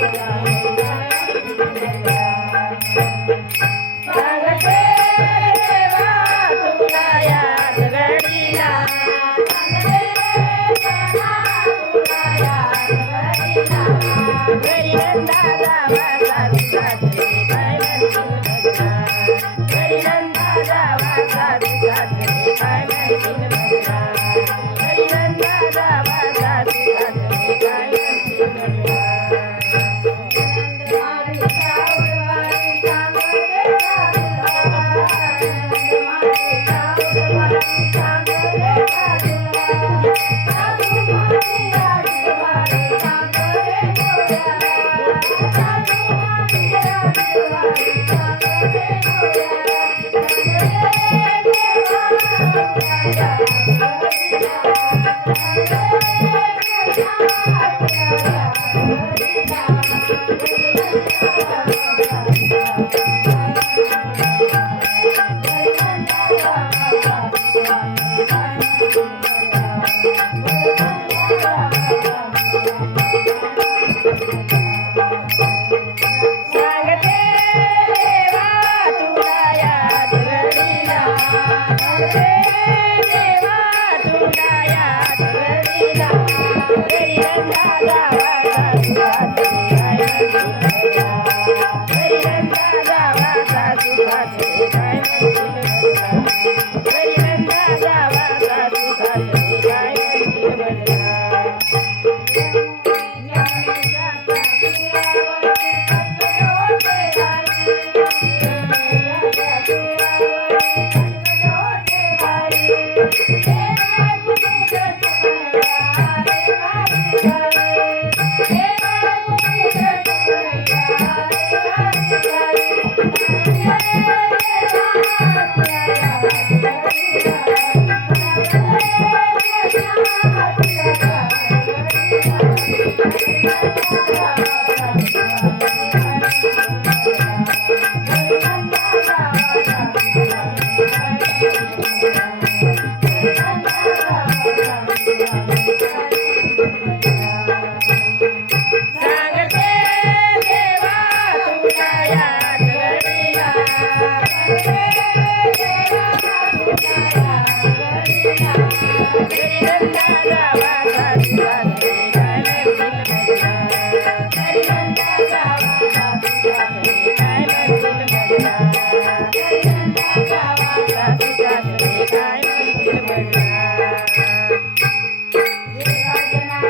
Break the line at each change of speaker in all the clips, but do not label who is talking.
Thank. Yeah.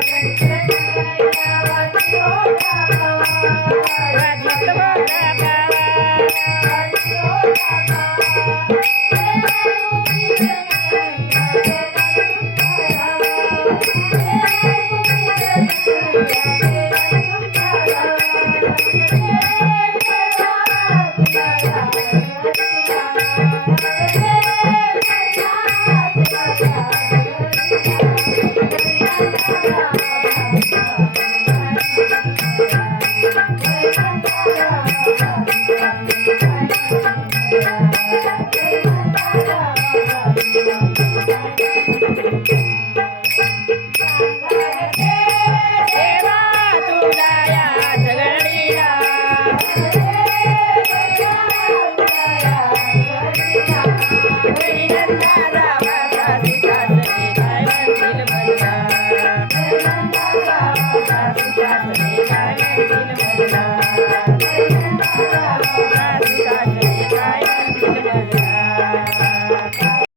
Thank you.